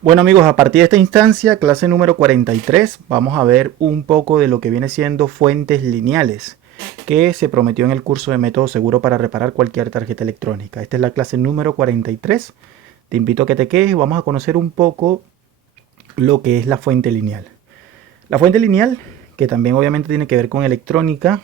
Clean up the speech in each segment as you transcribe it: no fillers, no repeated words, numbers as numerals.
Bueno amigos, a partir de esta instancia, clase número 43, vamos a ver un poco de lo que viene siendo fuentes lineales, que se prometió en el curso de método seguro para reparar cualquier tarjeta electrónica. Esta es la clase número 43. Te invito a que te quedes y vamos a conocer un poco lo que es la fuente lineal. La fuente lineal, que también obviamente tiene que ver con electrónica,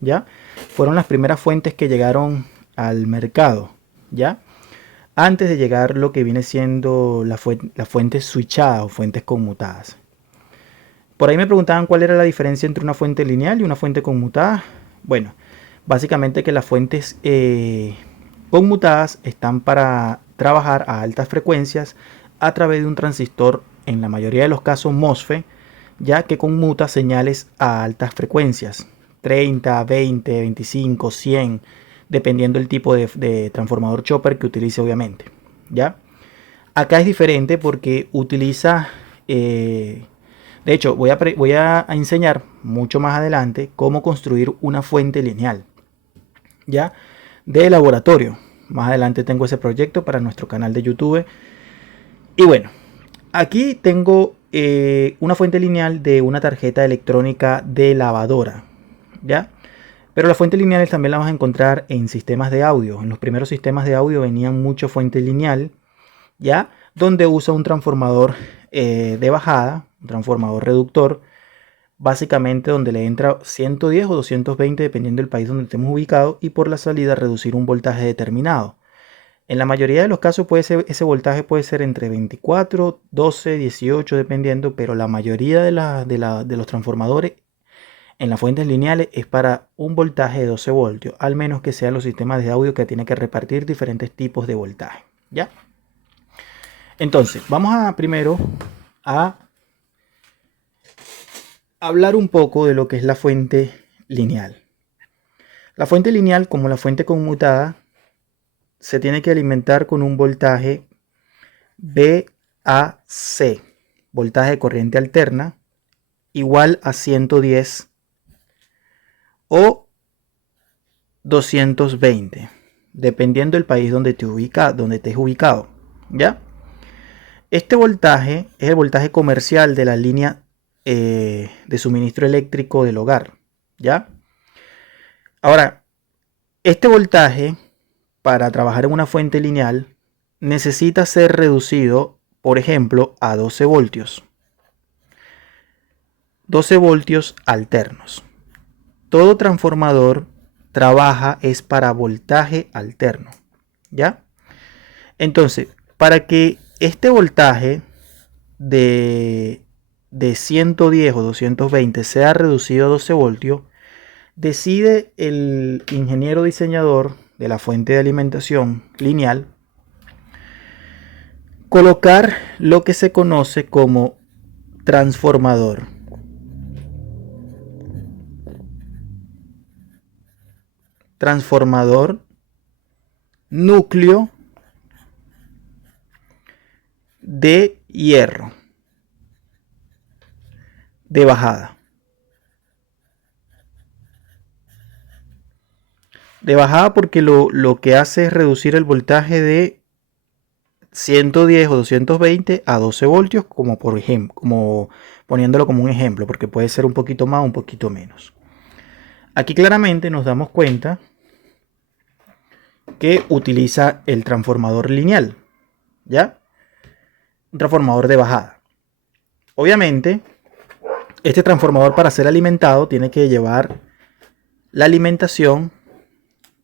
¿ya? Fueron las primeras fuentes que llegaron al mercado, ¿ya? Antes de llegar lo que viene siendo la fuente switchada o fuentes conmutadas. Por ahí me preguntaban cuál era la diferencia entre una fuente lineal y una fuente conmutada. Bueno, básicamente que las fuentes conmutadas están para trabajar a altas frecuencias a través de un transistor, en la mayoría de los casos MOSFET, ya que conmuta señales a altas frecuencias, 30, 20, 25, 100, dependiendo del tipo de transformador chopper que utilice obviamente. ¿Ya? Acá es diferente porque utiliza, de hecho voy a enseñar mucho más adelante cómo construir una fuente lineal, ¿ya? De laboratorio. Más adelante tengo ese proyecto para nuestro canal de YouTube. Y bueno, aquí tengo una fuente lineal de una tarjeta electrónica de lavadora, ¿ya? Pero las fuentes lineales también las vamos a encontrar en sistemas de audio. En los primeros sistemas de audio venían mucho fuente lineal, ¿ya? Donde usa un transformador de bajada, un transformador reductor, básicamente donde le entra 110 o 220 dependiendo del país donde estemos ubicados, y por la salida reducir un voltaje determinado. En la mayoría de los casos ese voltaje puede ser entre 24, 12, 18 dependiendo, pero la mayoría de los transformadores en las fuentes lineales es para un voltaje de 12 voltios, al menos que sean los sistemas de audio que tienen que repartir diferentes tipos de voltaje, ¿ya? Entonces, vamos a primero a hablar un poco de lo que es la fuente lineal. La fuente lineal, como la fuente conmutada, se tiene que alimentar con un voltaje VAC, voltaje de corriente alterna, igual a 110 o 220, dependiendo del país donde estés ubicado, ¿ya? Este voltaje es el voltaje comercial de la línea de suministro eléctrico del hogar, ¿ya? Ahora, este voltaje, para trabajar en una fuente lineal, necesita ser reducido, por ejemplo, a 12 voltios. 12 voltios alternos. Todo transformador trabaja es para voltaje alterno, ¿ya? Entonces, para que este voltaje de 110 o 220 sea reducido a 12 voltios, decide el ingeniero diseñador de la fuente de alimentación lineal colocar lo que se conoce como transformador. Transformador núcleo de hierro de bajada. De bajada porque lo que hace es reducir el voltaje de 110 o 220 a 12 voltios, como por ejemplo, como poniéndolo como un ejemplo, porque puede ser un poquito más o un poquito menos. Aquí claramente nos damos cuenta que utiliza el transformador lineal, ¿ya? Un transformador de bajada. Obviamente, este transformador, para ser alimentado, tiene que llevar la alimentación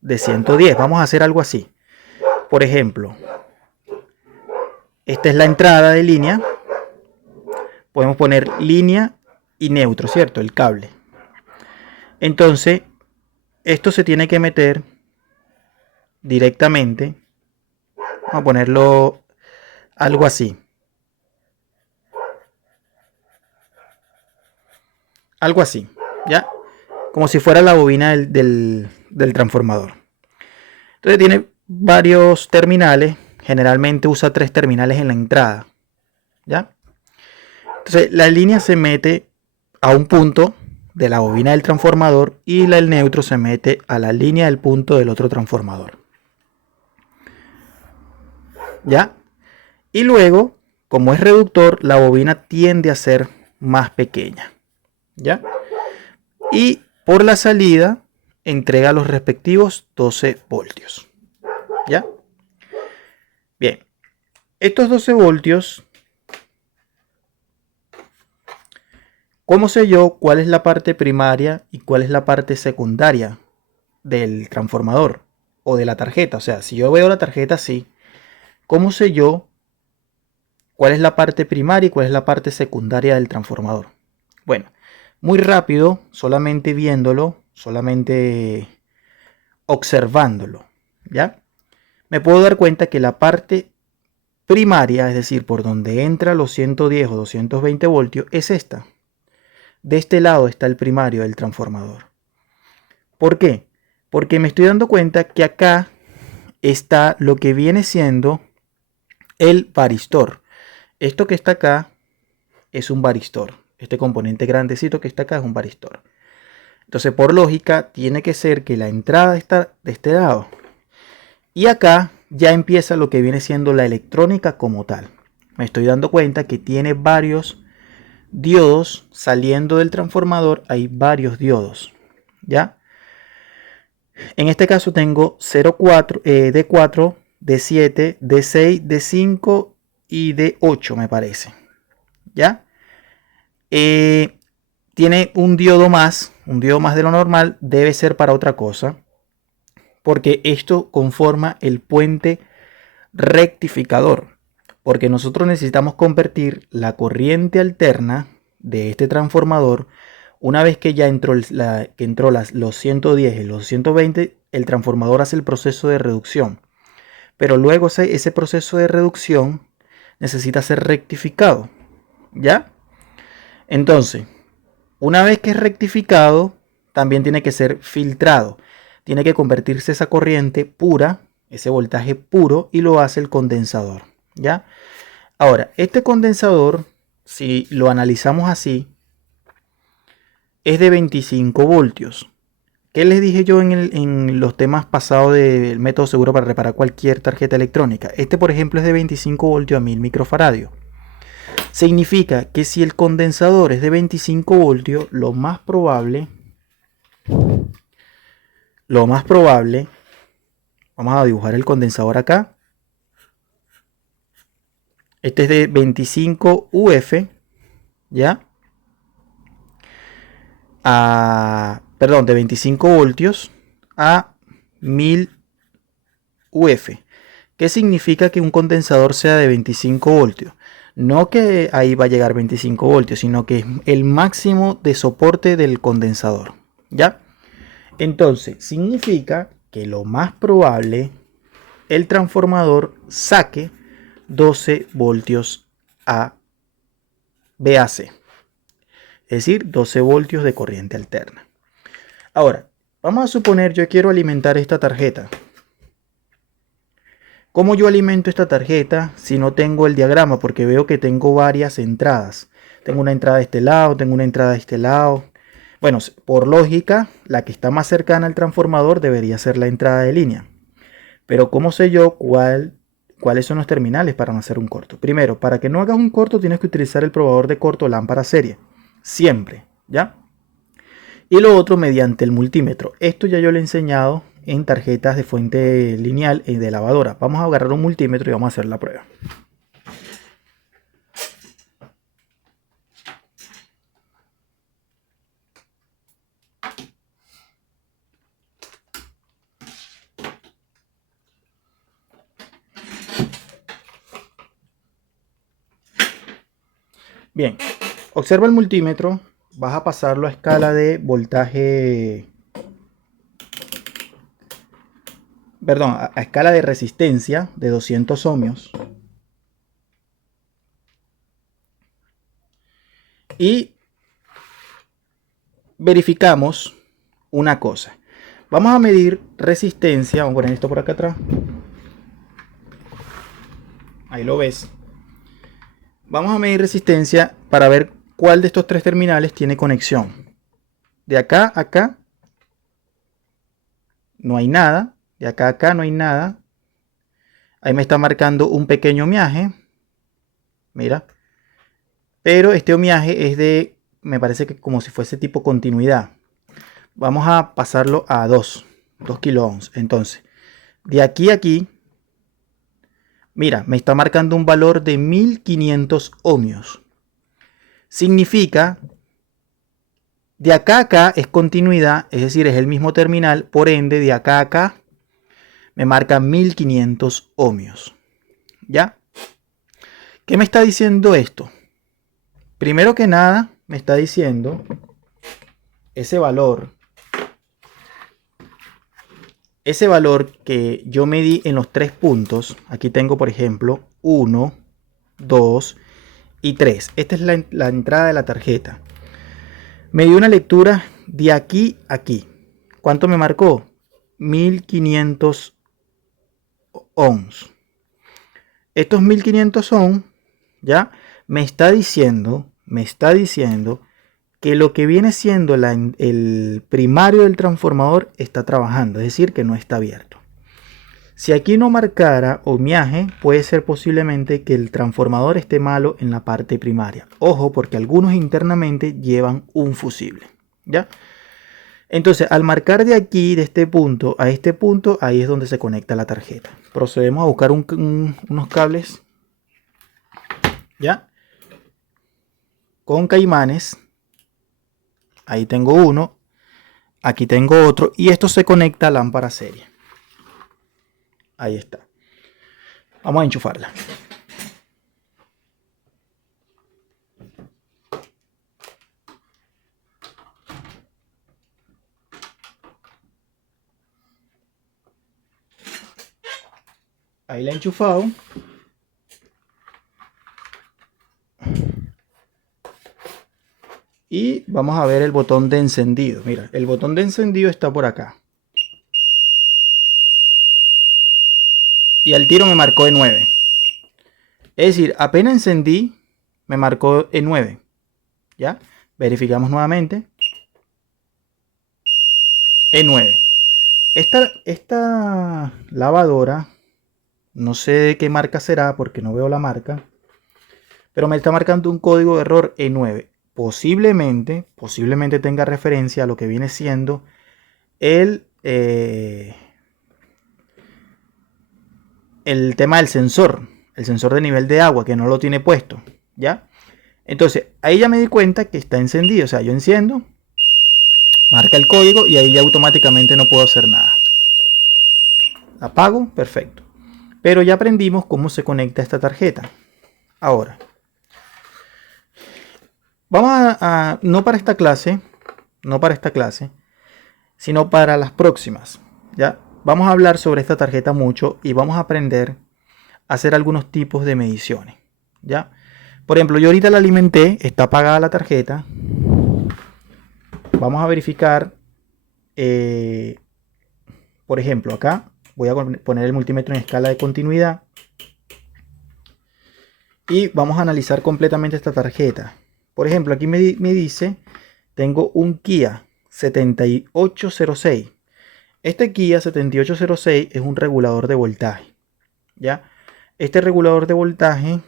de 110. Vamos a hacer algo así. Por ejemplo, esta es la entrada de línea. Podemos poner línea y neutro, ¿cierto? El cable. Entonces, esto se tiene que meter directamente. Vamos a ponerlo algo así. Algo así, ¿ya? Como si fuera la bobina del transformador. Entonces tiene varios terminales. Generalmente usa 3 terminales en la entrada, ¿ya? Entonces la línea se mete a un punto de la bobina del transformador y el neutro se mete a la línea del punto del otro transformador, ¿ya? Y luego como es reductor, la bobina tiende a ser más pequeña, ¿ya? Y por la salida entrega los respectivos 12 voltios, ¿ya? Bien, estos 12 voltios, ¿cómo sé yo cuál es la parte primaria y cuál es la parte secundaria del transformador o de la tarjeta? O sea, si yo veo la tarjeta así, ¿cómo sé yo cuál es la parte primaria y cuál es la parte secundaria del transformador? Bueno, muy rápido, solamente viéndolo, solamente observándolo, ¿ya? Me puedo dar cuenta que la parte primaria, es decir, por donde entra los 110 o 220 voltios, es esta. De este lado está el primario del transformador. ¿Por qué? Porque me estoy dando cuenta que acá está lo que viene siendo el varistor. Esto que está acá es un varistor. Este componente grandecito que está acá es un varistor. Entonces, por lógica, tiene que ser que la entrada está de este lado. Y acá ya empieza lo que viene siendo la electrónica como tal. Me estoy dando cuenta que tiene varios diodos saliendo del transformador. Hay varios diodos, ¿ya? En este caso tengo 0,4, D4, D7, D6, D5 y D8 me parece, ¿ya? Tiene un diodo más de lo normal, debe ser para otra cosa, porque esto conforma el puente rectificador, porque nosotros necesitamos convertir la corriente alterna de este transformador. Una vez que ya entró, los 110 y los 120, el transformador hace el proceso de reducción, pero luego ese proceso de reducción necesita ser rectificado, ¿ya? Entonces, una vez que es rectificado, también tiene que ser filtrado. Tiene que convertirse esa corriente pura, ese voltaje puro, y lo hace el condensador, ¿ya? Ahora, este condensador, si lo analizamos así, es de 25 voltios. ¿Qué les dije yo en los temas pasados del método seguro para reparar cualquier tarjeta electrónica? Este, por ejemplo, es de 25 voltios a 1000 microfaradios. Significa que si el condensador es de 25 voltios, lo más probable, vamos a dibujar el condensador acá. Este es de 25 UF, ¿ya? Perdón, de 25 voltios a 1000 UF. ¿Qué significa que un condensador sea de 25 voltios? No que ahí va a llegar 25 voltios, sino que es el máximo de soporte del condensador, ¿ya? Entonces, significa que lo más probable, el transformador saque 12 voltios a BAC, es decir, 12 voltios de corriente alterna. Ahora, vamos a suponer yo quiero alimentar esta tarjeta. ¿Cómo yo alimento esta tarjeta si no tengo el diagrama? Porque veo que tengo varias entradas. Tengo una entrada de este lado, tengo una entrada de este lado. Bueno, por lógica, la que está más cercana al transformador debería ser la entrada de línea. Pero ¿cómo sé yo cuáles son los terminales para no hacer un corto? Primero, para que no hagas un corto tienes que utilizar el probador de corto lámpara serie. Siempre, ¿ya? Y lo otro mediante el multímetro. Esto ya yo le he enseñado en tarjetas de fuente lineal y de lavadora. Vamos a agarrar un multímetro y vamos a hacer la prueba. Bien, observa el multímetro. Vas a pasarlo a escala de voltaje, perdón, a escala de resistencia de 200 ohmios. Y verificamos una cosa. Vamos a medir resistencia. Vamos a poner esto por acá atrás. Ahí lo ves. Vamos a medir resistencia para ver cuál de estos tres terminales tiene conexión. De acá a acá no hay nada. De acá a acá no hay nada. Ahí me está marcando un pequeño miaje. mira. Pero este ohmiaje es de, me parece que como si fuese tipo continuidad. Vamos a pasarlo a 2 kilo ohms. Entonces, de aquí a aquí, mira, me está marcando un valor de 1500 ohmios. Significa, de acá a acá es continuidad, es decir, es el mismo terminal, por ende, de acá a acá me marca 1500 ohmios. ¿Ya? ¿Qué me está diciendo esto? Primero que nada, me está diciendo ese valor que yo medí en los 3 puntos. Aquí tengo, por ejemplo, 1, 2 y 3. Esta es la entrada de la tarjeta. Me dio una lectura de aquí a aquí. ¿Cuánto me marcó? 1500 ohms. Estos 1500 ohms, ¿ya? Me está diciendo que lo que viene siendo el primario del transformador está trabajando, es decir, que no está abierto. Si aquí no marcara ohmiaje, puede ser posiblemente que el transformador esté malo en la parte primaria. Ojo, porque algunos internamente llevan un fusible, ¿ya? Entonces, al marcar de aquí, de este punto a este punto, ahí es donde se conecta la tarjeta. Procedemos a buscar unos cables, ¿ya? Con caimanes. Ahí tengo uno, aquí tengo otro, y esto se conecta a lámpara serie. Ahí está. Vamos a enchufarla. Ahí la he enchufado. Y vamos a ver el botón de encendido. Mira, el botón de encendido está por acá. Y al tiro me marcó E9. Es decir, apenas encendí, me marcó E9. ¿Ya? Verificamos nuevamente. E9. Esta lavadora, no sé de qué marca será porque no veo la marca, pero me está marcando un código de error E9. Posiblemente tenga referencia a lo que viene siendo el tema del sensor, el sensor de nivel de agua, que no lo tiene puesto, ¿ya? Entonces, ahí ya me di cuenta que está encendido, o sea, yo enciendo, marca el código y ahí ya automáticamente no puedo hacer nada. Apago, perfecto. Pero ya aprendimos cómo se conecta esta tarjeta. Ahora, vamos no para esta clase, sino para las próximas, ¿ya? Vamos a hablar sobre esta tarjeta mucho y vamos a aprender a hacer algunos tipos de mediciones, ¿ya? Por ejemplo, yo ahorita la alimenté, está apagada la tarjeta. Vamos a verificar, por ejemplo, acá voy a poner el multímetro en escala de continuidad y vamos a analizar completamente esta tarjeta. Por ejemplo, aquí me dice, tengo un Kia 7806. Este Kia 7806 es un regulador de voltaje, ¿ya? Este regulador de voltaje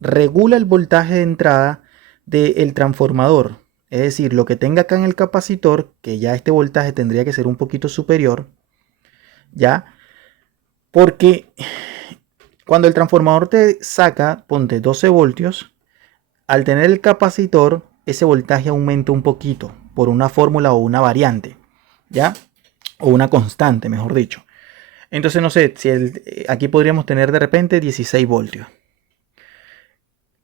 regula el voltaje de entrada del transformador. Es decir, lo que tenga acá en el capacitor, que ya este voltaje tendría que ser un poquito superior, ¿ya? Porque cuando el transformador te saca, ponte 12 voltios, al tener el capacitor, ese voltaje aumenta un poquito por una fórmula o una variante, ¿ya? O una constante, mejor dicho. Entonces, no sé, si aquí podríamos tener de repente 16 voltios.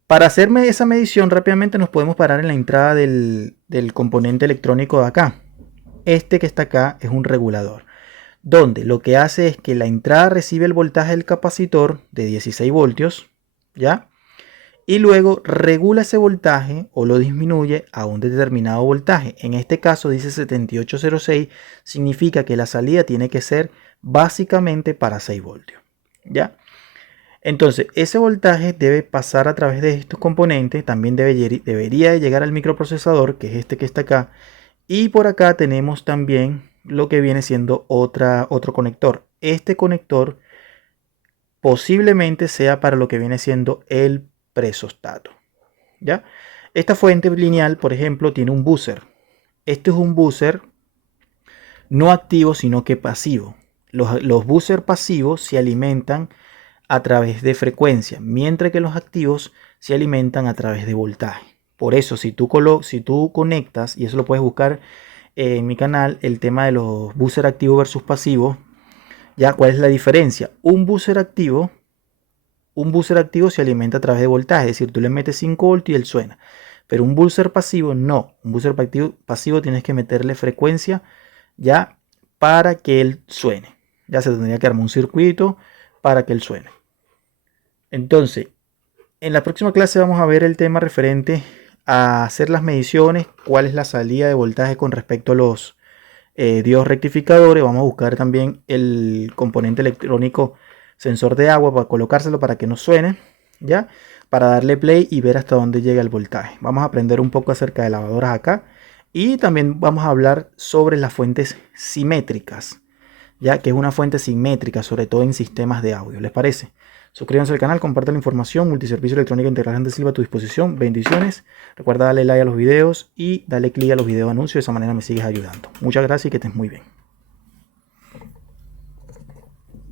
Para hacerme esa medición rápidamente nos podemos parar en la entrada del componente electrónico de acá. Este que está acá es un regulador, donde lo que hace es que la entrada recibe el voltaje del capacitor de 16 voltios, ¿ya? Y luego regula ese voltaje o lo disminuye a un determinado voltaje. En este caso dice 7806, significa que la salida tiene que ser básicamente para 6 voltios, ¿ya? Entonces, ese voltaje debe pasar a través de estos componentes, también debería llegar al microprocesador, que es este que está acá, y por acá tenemos también lo que viene siendo otro conector. Este conector posiblemente sea para lo que viene siendo el presostato. ¿Ya? Esta fuente lineal, por ejemplo, tiene un buzzer. Este es un buzzer no activo, sino que pasivo. Los buzzers pasivos se alimentan a través de frecuencia, mientras que los activos se alimentan a través de voltaje. Por eso, si tú conectas, y eso lo puedes buscar en mi canal, el tema de los buzzers activos versus pasivos, ya, ¿cuál es la diferencia? Un buzzer activo se alimenta a través de voltaje, es decir, tú le metes 5 voltios y él suena. Pero un buzzer pasivo no. Un buzzer pasivo tienes que meterle frecuencia ya para que él suene. Ya se tendría que armar un circuito para que él suene. Entonces, en la próxima clase vamos a ver el tema referente a hacer las mediciones, cuál es la salida de voltaje con respecto a los diodos rectificadores. Vamos a buscar también el componente electrónico sensor de agua para colocárselo para que no suene, ya, para darle play y ver hasta dónde llega el voltaje. Vamos a aprender un poco acerca de lavadoras acá y también vamos a hablar sobre las fuentes simétricas, ya que es una fuente simétrica, sobre todo en sistemas de audio. ¿Les parece? Suscríbanse al canal, compartan la información. Multiservicio Electrónica Integral de Silva a tu disposición. Bendiciones. Recuerda darle like a los videos y darle clic a los videos anuncios. De esa manera me sigues ayudando. Muchas gracias y que estés muy bien.